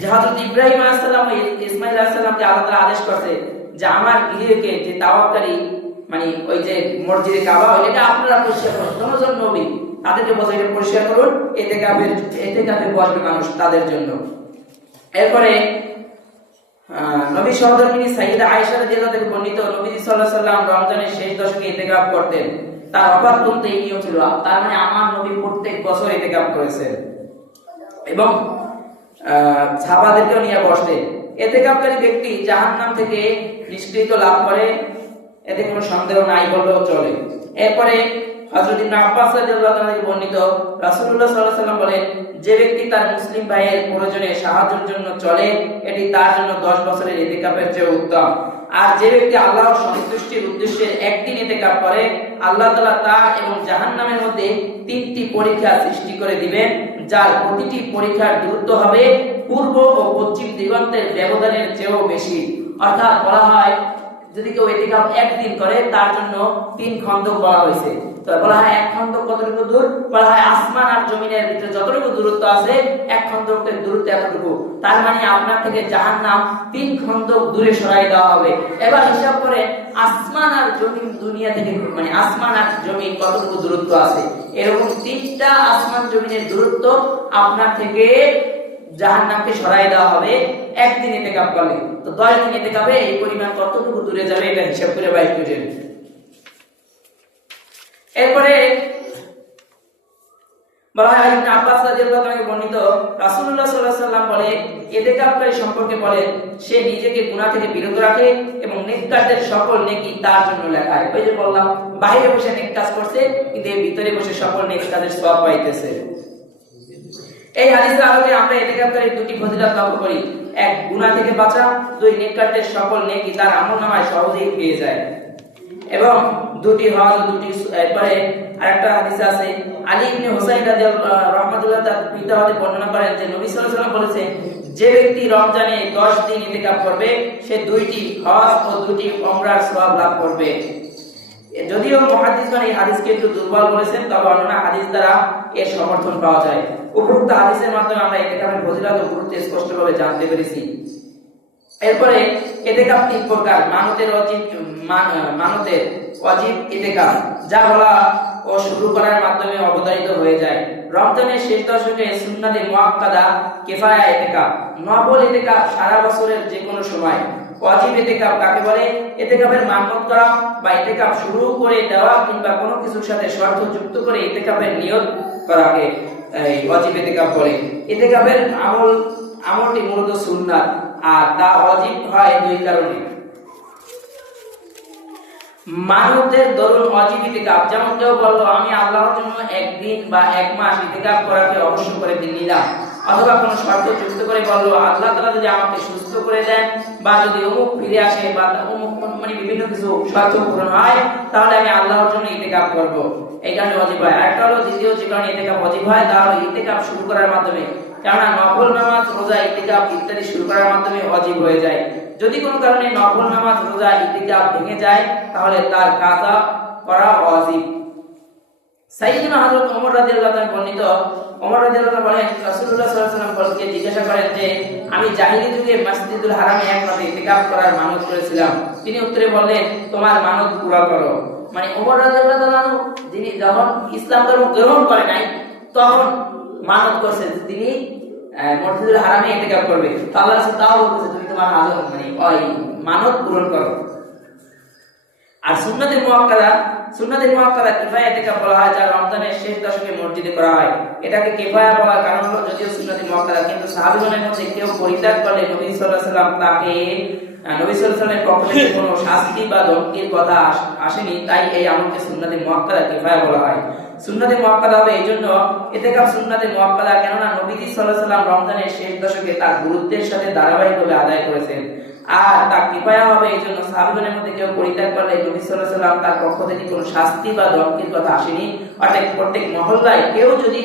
যে হযরত ইব্রাহিম আলাইহিস সালাম ও ইসমাঈল আলাইহিস সালামকে আল্লাহ তাআলা আদেশ করতে যে আমার গৃহকে যে তাওয়াক্কালী, মানে ওই যে মসজিদে কাবা, ওইটাকে আপনারা পরিষ্কার করুন, দুজন নবী তাদেরকে বলে এটা পরিষ্কার করুন, ইতিকাফে বসবে মানুষ তাদের জন্য। এরপরে নবী সহধর্মিণী সাইয়্যিদা আয়েশা রাদিয়াল্লাহু থেকে বর্ণিত, নবীজি সাল্লাল্লাহু আলাইহি ওয়াসাল্লাম রমজানের শেষ দশকে ইতিকাফ করতেন। তার অফাত পর্যন্ত এই নিয়ম ছিল, তার মানে আমার নবী প্রত্যেক বছর ইতিকাফ করেছেন এবং সাহাবাদেরকেও নিয়ে বসতেন। ইতিকাফকারী ব্যক্তি জাহান্নাম থেকে নিষ্কৃতি লাভ করে, এতে কোনো সন্দেহ নাই বললেও চলে। এরপরে হযরত ইবনে আব্বাস রাদিয়াল্লাহু তাআলা থেকে বর্ণিত, রাসূলুল্লাহ সাল্লাল্লাহু আলাইহি ওয়াসাল্লাম বলেন, যে ব্যক্তি তার মুসলিম ভাইয়ের প্রয়োজনে সাহায্যের জন্য চলে, এটি তার জন্য 10 বছরের ইতিকাফের চেয়ে উত্তম। আর যে ব্যক্তি আল্লাহর সন্তুষ্টির উদ্দেশ্যে একদিন ইতিকাফ করে, আল্লাহ তাআলা তার এবং জাহান্নামের মধ্যে তিনটি পরীক্ষা সৃষ্টি করে দিবেন, যার প্রতিটি পরীক্ষার দূরত্ব হবে পূর্ব ও পশ্চিম দিগন্তের ব্যবধানের চেয়েও বেশি। অর্থাৎ বলা হয় যদি কেউ ইতিকাফ একদিন করে তার জন্য 3 খন্দক বলা হয়েছে। তো বলা হয় এক খন্দক কতটুকু দূর, বলা হয় আসমান আর জমিনের ভিতরে যতটুকু দূরত্ব আছে এক খন্দকের দূরত্ব এতটুকু। তার মানে আপনার থেকে জাহান্নাম 3 খন্দক দূরে সরাই দেওয়া হবে। এবার হিসাব করে আসমান আর জমিন দুনিয়া থেকে মানে আসমান আর জমিন কতটুকু দূরত্ব আছে, এরকম 3টা আসমান জমিনের দূরত্ব আপনার থেকে জাহান্নামকে সরাই দেওয়া হবে একদিন ইতিকাফ করলে। তো 10 দিন ইতিকাফে এই পরিমাণ কতটুকু দূরে যাবে এটা হিসাব করে বাইর করেন। এরপরে বলা হয় ইবনে আব্বাস রাদিয়াল্লাহু তাআলা বর্ণিত রাসূলুল্লাহ সাল্লাল্লাহু আলাইহি ওয়াসাল্লাম বলে ইতিকাফকারী সম্পর্কে বলেন সে নিজেকে গুনাহ থেকে বিরত রাখে এবং নেককারদের সকল নেকি তার জন্য লেখা হয়। ওই যে বললাম বাইরে বসে নেক কাজ করছে কিন্তু এর ভিতরে বসে সকল নেক কাজের সওয়াব পাইতেছে। এই হাদিসের আলোকে আমরা ইতিকাফকারীর দুটি ফজিলত লক্ষ্য করি, এক গুনাহ থেকে বাঁচা, দুই নেককারদের সকল নেকি তার আমলনামায় সহজেই পেয়ে যায়। এবং দুটি হজ দুটি এরপরে আরেকটা হাদিস আছে আলী ইবনে হুসাইন রাহমাতুল্লাহ তার পিতা হতে বর্ণনা করেন যে নবী সাল্লাল্লাহু আলাইহি ওয়াসাল্লাম বলেছেন যে ব্যক্তি রমজানে 10 দিন ইতিকাফ করবে সে 2টি হজ ও 2টি উমরার সওয়াব লাভ করবে। যদিও মুহাদ্দিসগণ এই হাদিসকে একটু দুর্বল বলেছেন, তবে অন্যান্য হাদিস দ্বারা এর সমর্থন পাওয়া যায়। উপরোক্ত হাদিসের মাধ্যমে আমরা ইতিকাফের ফজিলত ও গুরুত্ব স্পষ্টভাবে জানতে পেরেছি। এরপরে ইতিকাফ 3 প্রকার, মানতের ওয়াজিব ইতিকাফ যা বলা ও শুরু করার মাধ্যমে অবধারিত হয়ে যায়। রমজানের শেষ দশকে সুন্নাতে মুআক্কাদা কিফায়া ইতিকাফ, নফল ইতিকাফ সারা বছরের যে কোনো সময়। ওয়াজিব ইতিকাফ কাকে বলে? ইতিকাফের মান্যত করা বা ইতিকাফ শুরু করে দেওয়া কিংবা কোনো কিছুর সাথে শর্ত যুক্ত করে ইতিকাফের নিয়ত করাকে ওয়াজিব ইতিকাফ বলে। ইতিকাফের আমলটি মূলত সুন্নাত আর তা ওয়াজিব হয় 2 কারণে। মানতের দরুন ওয়াজিব ইতিকাফ, যেমন কেউ বলল আমি আল্লাহর জন্য 1 দিন বা 1 মাস ইতিকাফ করাকে অবশ্য করে নিলাম, অথবা কোনো শর্ত যুক্ত করে বলল আল্লাহ তাআলা যদি আমাকে সুস্থ করে দেন বা যদি অমুক ফিরে আসে বা অমুক মানে বিভিন্ন কিছু শর্ত পূরণ হয় তাহলে আমি আল্লাহর জন্য ইতিকাফ করব, এই কারণে ওয়াজিব হয়। আরেকটা হলো দ্বিতীয় যে কারণে ইতিকাফ ওয়াজিব হয় তা হলো ইতিকাফ শুরু করার মাধ্যমে, কেননা নফল নামাজ রোজা ইতিকাফ ইত্যাদি শুরু করার মাধ্যমে ওয়াজিব হয়ে যায়। যদি কোনো কারণে নফল নামাজ রোজা ইতিকাফ ভেঙে যায় তাহলে তার কাজা করা ওয়াজিব। সাইয়্যিদুনা হযরত ওমর রাদিয়াল্লাহু তাআলা বর্ণিত, ওমর রাদিয়াল্লাহু তাআলা বলেন রাসূলুল্লাহ সাল্লাল্লাহু আলাইহি ওয়াসাল্লামকে জিজ্ঞাসা করেন যে আমি জাহিলি যুগে মসজিদুল হারামে এক রাতে ইতিকাফ করার মানত করেছিলাম, তিনি উত্তরে বললেন তোমার মানত পুরা করো। মানে ওমর রাদিয়াল্লাহু তাআলা যিনি যখন ইসলাম ধর্ম গ্রহণ করে নাই তখন মানত করছেন তিনি মসজিদুল হারামে ইতিকাফ করবে, তো আল্লাহ রাসূল তাও বলতেছে তুমি তোমার হাজত মানে ওই মানত পূরণ করো। আর সুন্নাতে মুআক্কাদা কিফায়া ইতিকাফ বলা হয় যা রমজানের শেষ দশকে মসজিদে করা হয়। এটাকে কিফায়া বলার কারণ হলো যদিও সুন্নাতে মুআক্কাদা কিন্তু সাহাবীগণের মধ্যে কেউ পরিত্যাগ করলে নবী সাল্লাল্লাহু আলাইহি ওয়াসাল্লাম তাকে নবী সাল্লাল্লাহু আলাইহি ওয়াসাল্লামের পক্ষ থেকে কোনো শাস্তি বা ধমকির কথা আসেনি, তাই এই আমলকে সুন্নাতে মুআক্কাদা কিফায়া বলা হয়। সুন্নাতে মুআক্কাদা হবে এইজন্য ইতিকাফ সুন্নাতে মুআক্কাদা, কেননা নবীজি সাল্লাল্লাহু আলাইহি ওয়াসাল্লাম রমজানের শেষ দশকে তার গুরুত্বের সাথে ধারাবাহিকভাবে আদায় করেছেন। আর তা কিফায়া হবে এইজন্য সাহাবীগণের মধ্যে কেউ পরিত্যাগ করলে নবী সাল্লাল্লাহু আলাইহি ওয়াসাল্লাম তার পক্ষ থেকে কোনো শাস্তি বা ধমকির কথা আসেনি। অর্থাৎ প্রত্যেক মহল্লায় কেউ যদি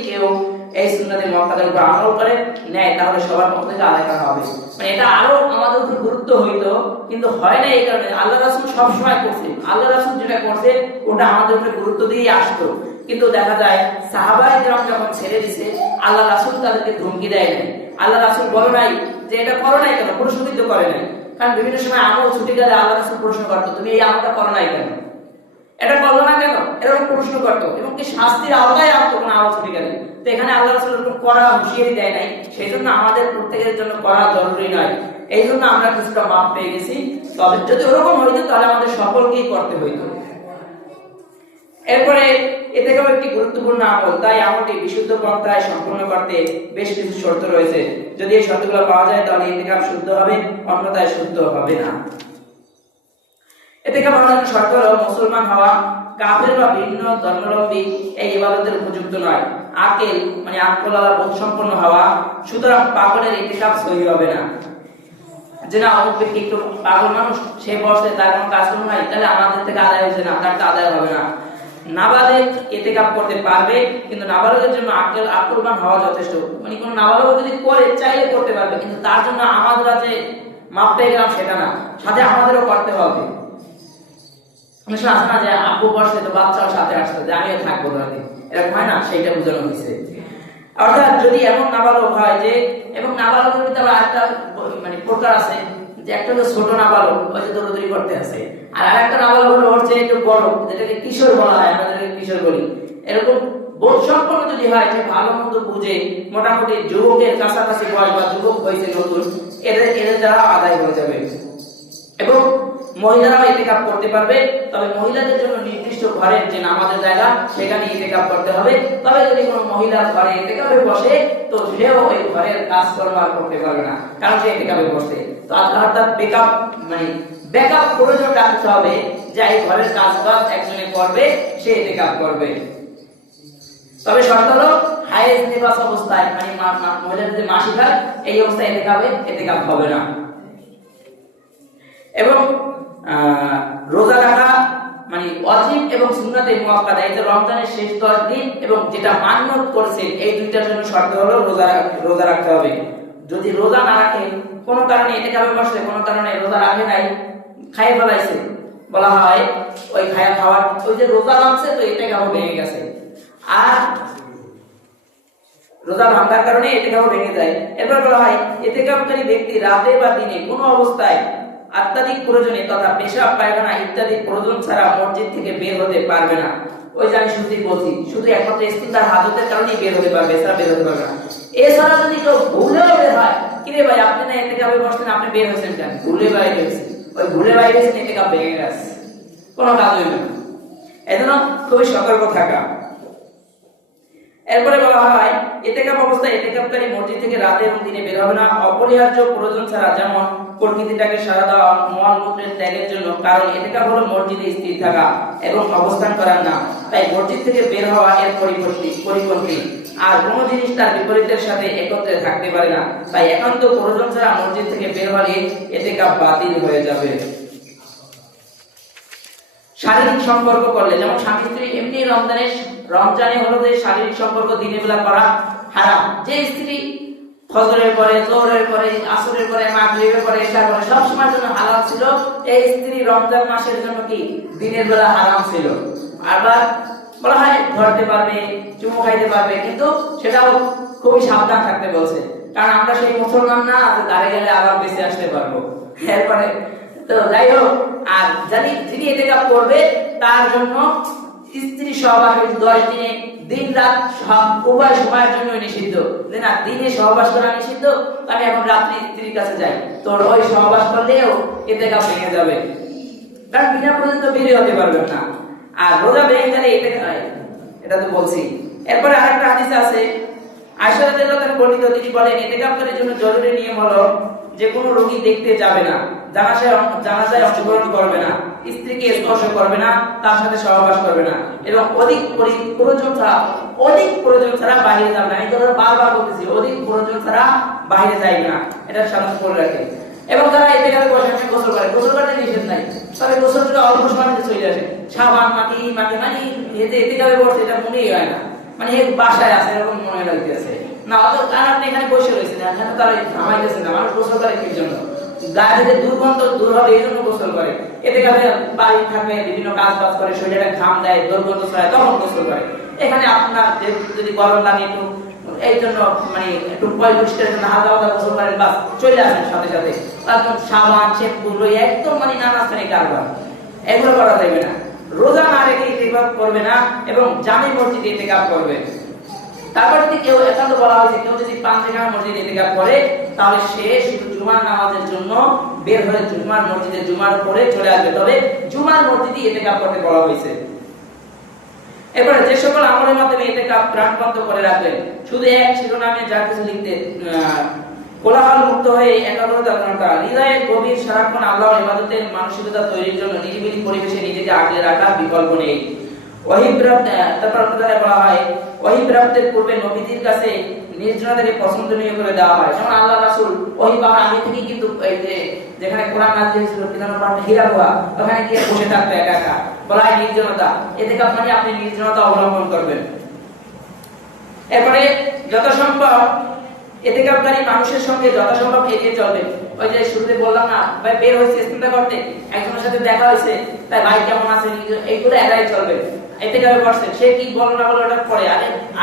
এই সুন্নাতে মুআক্কাদার উপর আমল করে নেয় তাহলে সবার পক্ষ থেকে আদায় করা হবে। মানে এটা আরো আমাদের উপর গুরুত্ব হইতো, কিন্তু হয় না এই কারণে আল্লাহ রাসূল সব সময় করছে, আল্লাহ রাসূল যেটা করছে ওটা আমাদের উপরে গুরুত্ব দিয়ে আসতো। কিন্তু দেখা যায় সাহাবায়ে কেরাম যখন ছেড়ে দিয়েছে আল্লাহ রাসূল তাদেরকে ধমকি দেয় নাই, আল্লাহ রাসূল বলে নাই যে এটা করো নাই কেন, প্রশ্নবিদ্ধ করে নাই। কারণ বিভিন্ন সময় আমল ছুটি গেলে আল্লাহ রাসূল প্রশ্ন করতো তুমি এই আমলটা করো নাই কেন, এটা করলো না কেন, এরকম প্রশ্ন করতো এবং কি শাস্তির আওতায় আনতো কোনো আমল ছুটি গেলে। তো এখানে আল্লাহ রাসূল এরকম করা হুঁশিয়ারি দেয় নাই, সেই জন্য আমাদের প্রত্যেকের জন্য করা জরুরি নয়, এই জন্য আমরা কিছুটা মাপ পেয়ে গেছি। তবে যদি ওরকম হইতো তাহলে আমাদের সকলকেই করতে হইতো। এরপরে ইতিকাফ একটি গুরুত্বপূর্ণ আমল, তাই আমলটি বিশুদ্ধ পন্থায় সম্পূর্ণ করতে বেশ কিছু শর্ত রয়েছে। যদি এই শর্তগুলো পাওয়া যায় তাহলে ইতিকাফ শুদ্ধ হবে, অন্যথায় শুদ্ধ হবে না। ইতিকাফ অন্যান্য শর্ত হলো মুসলমান হওয়া, কাফের বা ভিন্ন ধর্মাবলম্বী এই ইবাদতের উপযুক্ত নয়, আকিল মানে আকল বোধ সম্পন্ন হওয়া, সুতরাং পাগলের ইতিকাফ সহিহ হবে না। যে না অমুক ব্যক্তি একটু পাগল মানুষ, সে বসে তার কোনো কাজ নাই, তাহলে আমাদের থেকে আদায় হচ্ছে না, তার আদায় হবে না। নাবালেগ ইতিকাফ করতে পারবে, কিন্তু নাবালকের জন্য আকলবান হওয়া যথেষ্ট। মানে কোন নাবালক যদি করে চাইলে করতে পারবে, কিন্তু তার জন্য আমাদের যে মাপটা গেলাম সেটা না, সাথে আমাদেরও করতে হবে। অনেক সময় আসে না যে আব্বু বসে তো বাচ্চাও সাথে আসতে যে আমিও থাকবো ধরে, এরকম হয় না, সেইটা বোঝানো হয়েছে। অর্থাৎ যদি এমন নাবালক হয় যে, এবং নাবালকের ভিতরে আবার একটা মানে প্রকার আছে যে একটা হলো ছোট নাবালক, ওই যে দৌড়দৌড়ি করতে আছে, আর আরেকটা নাবালক হলো ওর চেয়ে একটু বড়, যেটাকে কিশোর বলা হয়, আমরা যেটাকে কিশোর বলি। এরকম বোধ সম্পন্ন যদি হয় যে ভালো মন্দ বুঝে মোটামুটি যুবকের কাছাকাছি বয়স বা যুবক হয়েছে নতুন, এদের দ্বারা আদায় হয়ে যাবে। এবং মহিলারাও ইতিকাফ করতে পারবে, তবে মহিলাদের জন্য নির্দিষ্ট ঘরের যে নামাজের জায়গা সেখানে ইতিকাফ করতে হবে। তবে যদি কোনো মহিলা ঘরে ইতিকাফে বসে তো সেও ওই ঘরের কাজকর্ম আর করতে পারবে না, কারণ সে ইতিকাফে বসে। তো অর্থাৎ ব্যাকআপ প্রয়োজন রাখতে হবে যে এই ঘরের কাজবাজ একজনে করবে, সে ইতিকাফ করবে। তবে শর্ত হলো হায়েজ নিফাস অবস্থায়, মানে মহিলাদের যে মাসিক হয় এই অবস্থায় ইতিকাফ হবে না। এবং রোজা রাখা মানে ওয়াজিব এবং সুন্নাতে মুআক্কাদা, এই যে রমজানের শেষ 10 দিন এবং যেটা মান্যত করছেন, এই দুইটার জন্য শর্ত হলো রোজা রাখতে হবে। যদি রোজা না রাখে, কোনো কারণে ইতিকাফে বসে, কোনো কারণে রোজা রাখে নাই, খাইয়ে ফেলাইছে, বলা হয় ওই খাওয়ার ওই যে রোজা ভাঙছে তো ইতিকাফ ভেঙে গেছে। আর রোজা ভাঙার কারণে ইতিকাফ ভেঙে যায়। এরপর বলা হয় ইতিকাফকারী ব্যক্তি রাতে বা দিনে কোনো অবস্থায় অত্যাধিক প্রয়োজনে তথা পেশাব পায়খানা ইত্যাদি প্রয়োজন ছাড়া মসজিদ থেকে বের হতে পারবে না। ওই যে আমি শুধুই বলছি, শুধু একমাত্র ইস্তিনজার হাজতের কারণেই বের হতে পারবে, এছাড়া বের হতে পারবে না। এছাড়া যদি কেউ ভুলেও বের হয়, কিরে ভাই আপনি না ইতিকাফে বসছেন, আপনি বের হয়েছেন কেন? ভুলে বাইরে হয়েছে, ওই ভুলে বাইরে হয়েছেন, ইতিকাফ ভেঙে গেছে, কোনো কাজ হইবে না। এজন্য খুবই সতর্ক থাকা। এরপরে বলা হয় ইতিকাফ অবস্থায় ইতিকাফকারী মসজিদ থেকে রাতে এবং দিনে বের হবে না অপরিহার্য প্রয়োজন ছাড়া, যেমন প্রকৃতিটাকে সাড়া দেওয়া, মলমূত্রের ত্যাগের জন্য। কারণ ইতিকাফ হলো মসজিদে স্থির থাকা এবং অবস্থান করার না, তাই মসজিদ থেকে বের হওয়া এর পরিপন্থী। আর কোন জিনিস তার বিপরীতের সাথে একত্রে থাকতে পারে না, তাই একান্ত প্রয়োজন ছাড়া মসজিদ থেকে বের হলে ইতিকাফ বাতিল হয়ে যাবে। শারীরিক সম্পর্ক করলে, যেমন স্বামী স্ত্রী, এমনি রমজানে হলো যে শারীরিক সম্পর্ক দিনের বেলা করা হারাম। যে স্ত্রী ফজরের পরে, যোহরের পরে, আসরের পরে, মাগরিবের পরে, এশার পরে সব সময়ের জন্য হালাল ছিল, এই স্ত্রী রমজান মাসের জন্য কি দিনের বেলা হারাম ছিল। আবার বলা হয় ধরতে পারবে, চুমু খাইতে পারবে, কিন্তু সেটাও খুবই সাবধান থাকতে বলছে, কারণ আমরা সেই মুসলমান না যে দাঁড়িয়ে গেলে আবার বেঁচে আসতে পারবো। এরপরে তো যাই হোক, আর যিনি ইতিকাফ করবে তার জন্য স্ত্রী সহবাস 10 দিনে দিন রাত উভয় সময়ের জন্য নিষিদ্ধ। যে না দিনে সহবাস করা নিষিদ্ধ, আমি এখন রাত্রি স্ত্রীর কাছে যাই, তোর ওই সহবাস করলেও ইতিকাফ ভেঙে যাবে, কারণ বিনা পর্যন্ত বেরিয়ে হতে পারবেন না। আর রোজা ভেঙে গেলে এটা তো বলছি। এরপরে আরেকটা হাদিস আছে, আয়েশা রাদিয়াল্লাহু তাআলা বর্ণিত, তিনি বলেন ইতিকাফকারীর জন্য জরুরি নিয়ম হলো যে কোনো রোগী দেখতে যাবে না, জানাজায় অংশগ্রহণ করবে না, স্ত্রীকে স্পর্শ করবে না, তার সাথে সহবাস করবে না, এবং অধিক প্রয়োজন ছাড়া বাইরে যাবে না। এটা বারবার বলতেছি, অধিক প্রয়োজন ছাড়া বাইরে যাইবে না, এটা সাধারণ করে রাখে। এবং যারা ইতিকাফে বসে গোসল করতে নিষেধ নাই, তবে গোসলটা অল্প সময়ের মধ্যে চলে আসে। সাবান মাটি মানে এতে ইতিকাফে বসে এটা মনেই হয় না, মানে বাসায় আছে এরকম মনে লাগতেছে না। অত কারণ আপনি এখানে বসে রয়েছেন, এখানে তারা ঘামাইতেছে না, মানুষ গোসল করে কি জন্য? গায়ে থেকে দুর্গন্ধ দূর হবে এই জন্য গোসল করে। এতে কাছে বাড়ি থাকে, বিভিন্ন কাজ করে, শরীরে ঘাম দেয়, দুর্গন্ধ ছড়ায়, তখন গোসল করে। এখানে আপনার যদি গরম লাগে একটু, এই জন্য মানে একটু পরিষ্কার জন্য হালকা গোসল করেন, বাস চলে আসেন সাথে সাথে। তারপর সাবান শ্যাম্পু একদম মানে নানা শ্রেণী কারবার, এগুলো করা যাবে না। রোজা না রেখে ইতিকাফ করবে না এবং জামে মসজিদে ইতিকাফ করবে। তারপর যদি কেউ একান্ত বলা হয়েছে, কেউ যদি পাঞ্চেখানা মসজিদে ইতিকাফ করে, তাহলে সে শুধু জুমার নামাজের জন্য বের হয়ে জুমার মসজিদে জুমার পরে চলে আসবে, তবে জুমার মসজিদে ইতিকাফ করতে বলা হয়েছে। এরপরে যে সকল আমলের মাধ্যমে ইতিকাফ প্রাণবন্ত করে রাখবেন, শুধু এক শিরোনামে যা কিছু লিখতে, কোলাহল মুক্ত হয়ে একাগ্রতা করা, হৃদয়ের গভীর সারাক্ষণ আল্লাহর ইবাদতের মানসিকতা তৈরির জন্য নিরিবিলি পরিবেশে নিজেকে আগলে রাখার বিকল্প নেই। ওহী প্রাপ্ত, তারপর বলা হয় ওহী প্রাপ্তের পূর্বে নবীদের কাছে নির্জনতাকে পছন্দনীয় করে দেওয়া হয়। যেমন আল্লাহ রাসূল ওহী পাওয়ার আগে থেকেই কিন্তু এই যে যেখানে কোরআন নাযিল হয়েছিল পিতানোর পাহাড় হীরা গুহা, ওখানে গিয়ে বসে থাকতো একা একা, বলা হয় নির্জনতা। এতেকাফ মানে আপনি নির্জনতা অবলম্বন করবেন। এরপরে যত সম্ভব এতেকাফকারী মানুষের সঙ্গে যথাসম্ভব এড়িয়ে চলবেন। ওই যে শুরুতে বললাম না, ভাই বের হয়েছে ইস্তেঞ্জা করতে, একজনের সাথে দেখা হয়েছে, তাই ভাই কেমন আছে, এইগুলো এড়াই চলবে। এতেকাফে বসছেন, সে কি বলো না বলো ওটা পরে,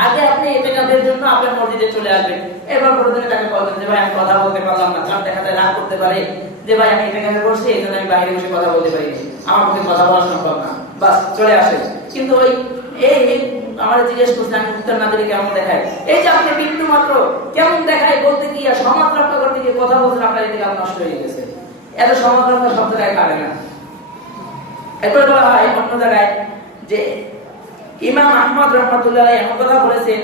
আগে আপনি এতেকাফের জন্য আপনার মসজিদে চলে আসবেন। এরপর প্রতিদিন তাকে বলবেন যে ভাই আমি কথা বলতে পারলাম না, কারণ দেখা যায় রাগ করতে পারে যে ভাই আমি এতেকাফে বসছি, এই জন্য আমি বাইরে বসে কথা বলতে পারি, আমার পক্ষে কথা বলা সম্ভব না, বাস চলে আসে। কিন্তু ওই এই আমরা জিজ্ঞেস করছি আমি উত্তর না দিলে কেমন দেখায়, এই যে আপনি বিন্দু মাত্র কেমন দেখায় বলতে গিয়ে সমাজ রক্ষা করতে গিয়ে কথা বলছেন, আপনার এতেকাফ নষ্ট হয়ে গেছে। এত সমাজ রক্ষা শব্দটাই কাটে না। এরপর বলা হয় অন্য জায়গায় যে ইমাম আহমদ রাহমাতুল্লাহ আলাইহি এমন কথা বলেছেন,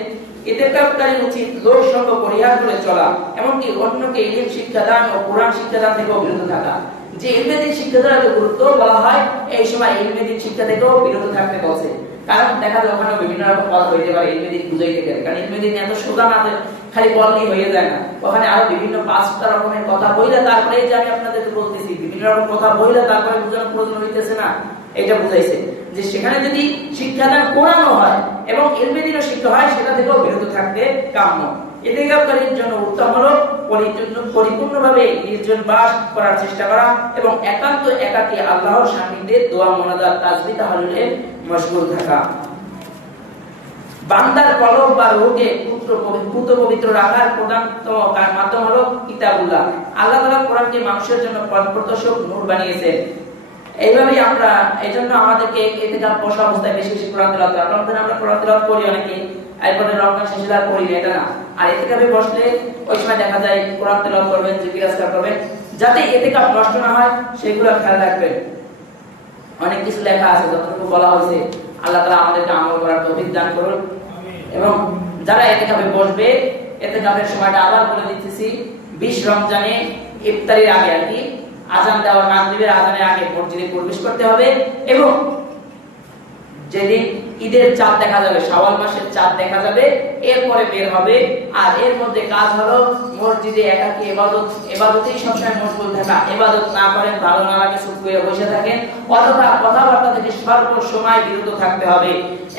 ইতিকাফকারী উচিত লোক সঙ্গ পরিহার করে চলা, এমনকি অন্যকে ইলম শিক্ষাদান ও কোরআন শিক্ষাদান থেকে বিরত থাকা। যে ইলমেদিন শিক্ষা দেওয়াকে গুরুত্ব বলা হয়, এই সময় ইলমেদিন শিক্ষা থেকেও বিরত থাকতে বলছে। কারণ দেখা যায় ওখানে বিভিন্ন রকম কথা হইতে পারে, ইলমেদিন বুঝাইতে গেলে, কারণ ইলমেদিন এত সোজা না খালি বললেই হয়ে যায় না, ওখানে আরো বিভিন্ন 5টা রকমের কথা বইলে তারপরে যে আমি আপনাদেরকে বলতেছি বিভিন্ন রকম কথা বইলে তারপরে বোঝানোর প্রয়োজন হইতেছে না, এটা বুঝাইছে যে সেখানে যদি শিক্ষাদান কোরআনও হয় এবং ইলমেদিনও শিক্ষা হয়, সেটা থেকেও বিরত থাকতে কাম্য। ইতিকাফকারীর জন্য উত্তম হলো পরিপূর্ণভাবে নির্জন বাস করার চেষ্টা করা এবং একান্ত একাকী আল্লাহর সান্নিধ্যে দোয়া মুনাজাত তাসবিহ তাহাজ্জুদে মশগুল থাকা। বান্দার কলব বা রূহকে পুত পবিত্র রাখার প্রধানতম মাধ্যম হলো কিতাবুল্লাহ। আল্লাহ তাআলা কোরআনকে মানুষের জন্য পথপ্রদর্শক নূর বানিয়েছেন। এইভাবেই আমরা, এইজন্য আমাদেরকে ইতিকাফ বসা অবস্থায় বেশি বেশি কোরআন তেলাওয়াত করা। রমজানে আমরা কোরআন তেলাওয়াত করি অনেকে, এরপরে রমজান শেষে আর করি না, এটা না। আর ইতিকাফে বসলে ওই সময় দেখা যায় কোরআন তেলাওয়াত করবেন, জিকির আজকার করবেন, যাতে ইতিকাফ নষ্ট না হয় সেগুলো খেয়াল রাখবেন। অনেক কিছু লেখা আছে, যতটুকু বলা হয়েছে আল্লাহ তাআলা আমাদেরকে আমল করার তৌফিক দান করুন। এবং যারা ইতিকাফে বসবে, ইতিকাফের সময়টা আবার বলে দিতেছি, 20 রমজানে ইফতারির আগে আর কি আযান দেওয়ার মাগরিবের আযানের আগে মসজিদে প্রবেশ করতে হবে এবং যেদিন ঈদের চাঁদ দেখা যাবে, শাওয়াল মাসের চাঁদ দেখা যাবে, এরপরে বের হবে। আর এর মধ্যে কাজ হলো মসজিদে একাকী ইবাদতেই সবসময় মশগুল থাকা। ইবাদত না করেন, ভালো না লাগে, চুপ করে বসে থাকেন, অথবা কথাবার্তা থেকে সর্ব সময় বিরত থাকতে হবে।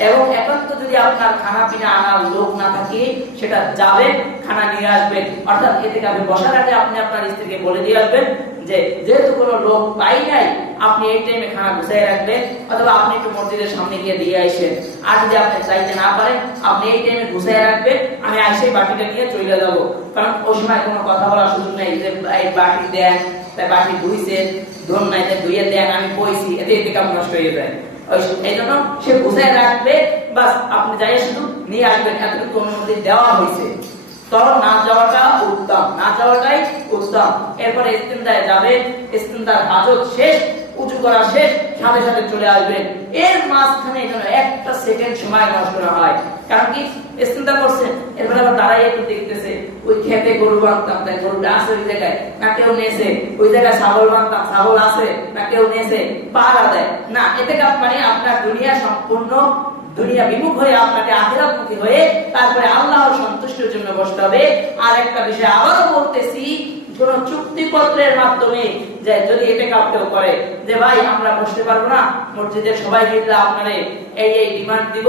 এবং একান্ত যদি আপনার খানা পিনা আনার লোক না থাকে, সেটা যাবেন খানা নিয়ে আসবেন। অর্থাৎ ইতিকাফে বসার আগে আপনি আপনার স্ত্রীকে বলে দিয়ে আসবেন যে যেহেতু কোনো লোক পাই নাই, আপনি এই টাইমে খানা গুছিয়ে রাখবেন, অথবা আপনি একটু মসজিদের সামনে গিয়ে দিয়ে আসেন। আর যদি আপনি চাইতে না পারেন, আপনি এই টাইমে গুছিয়ে রাখবেন, আমি এসে বাটিটা নিয়ে চলে যাব। কারণ ওই সময় কোনো কথা বলার সুযোগ নেই যে এই বাটি দেন, তাই বাটি ধুইছেন, ধন নাই তাই ধুইয়ে দেন, আমি কইছি, এতে ইতিকাফ নষ্ট হয়ে যায়। এই জন্য সে গুছিয়ে রাখবে, বাস আপনি যাই শুধু নিয়ে আসবেন, এতটুকু অনুমতি দেওয়া হয়েছে। তখন না যাওয়াটা উত্তম, না যাওয়াটাই উত্তম। এরপরে ইস্তিনজায় যাবেন, ইস্তিনজার হাজত শেষ, উজু করা শেষ, সাথে সাথে চলে আসবেন। এর মাঝখানে যেন একটা সেকেন্ড সময় নষ্ট না হয়। কারণ কি, ইস্তিনজা করছেন, এরপরে আবার দাঁড়াই একটু দেখতেছে, ওই খেতে গরু বাঁধতাম, তাই গরুটা আছে ওই জায়গায়, না কেউ নেছে, ওই জায়গায় ছাগল বাঁধতাম, ছাগল আছে, না কেউ নেছে, পাহারা দেয় না। এতে মানে আপনার দুনিয়া সম্পূর্ণ দুনিয়া বিমুখ হয়ে আপনাকে আখিরাতমুখী হয়ে তারপরে আল্লাহর সন্তুষ্টির জন্য বসতে হবে। আর একটা বিষয় আবারও বলতেছি, কোন চুক্তিপত্রের মাধ্যমে যে যদি ইতিকাফ কেউ করে যে ভাই আমরা বসতে পারবো না, মসজিদের সবাই মিলে আপনারে এই ডিমান্ড দিব,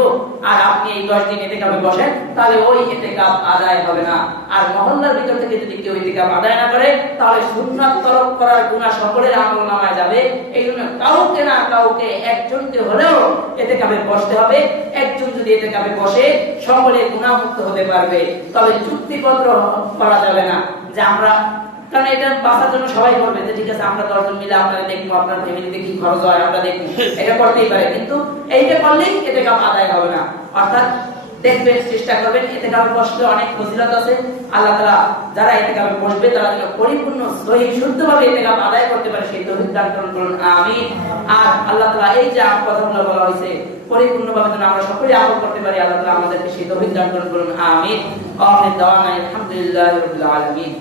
আর আপনি এই 10 দিন ইতিকাফে বসেন, তাহলে ওই ইতিকাফ আদায় হবে না। আর মহল্লার ভিতর থেকে যদি কেউ ইতিকাফ আদায় না করে, তাহলে সুন্নাত তরক করার গুনাহ সকলের আমলনামায় যাবে। এই জন্য কাউকে না কাউকে, একজনকে হলেও ইতিকাফে বসতে হবে। একজন যদি ইতিকাফে বসে, সকলে গুনাহমুক্ত হতে পারবে। তবে চুক্তিপত্র করা যাবে না যে আমরা, কারণ এটা বাঁচার জন্য সবাই করবে যে ঠিক আছে আমরা 10 জন মিলে আপনারা দেখবো, আপনার ফ্যামিলিতে কি খরচ হয় আমরা দেখবো, এটা করতেই পারে। কিন্তু এইটা করলেই ইতিকাফ আদায় হবে না। অর্থাৎ দেখবেন, চেষ্টা করবেন, ইতিকাফে বসলে অনেক ফজিলত আছে। আল্লাহ তাআলা যারা ইতিকাফে বসবে তারা যেন পরিপূর্ণ সহিহ শুদ্ধভাবে ইতিকাফ আদায় করতে পারে, সেই তৌফিক দান করুন, আমিন। আর আল্লাহ তাআলা এই যে কথাগুলো বলা হয়েছে পরিপূর্ণভাবে যেন আমরা সকলে আমল করতে পারি, আল্লাহ তাআলা আমাদেরকে সেই তৌফিক দান করুন, আমিন। আমিন। দাওয়ানা আলহামদুলিল্লাহি রাব্বিল আলামিন।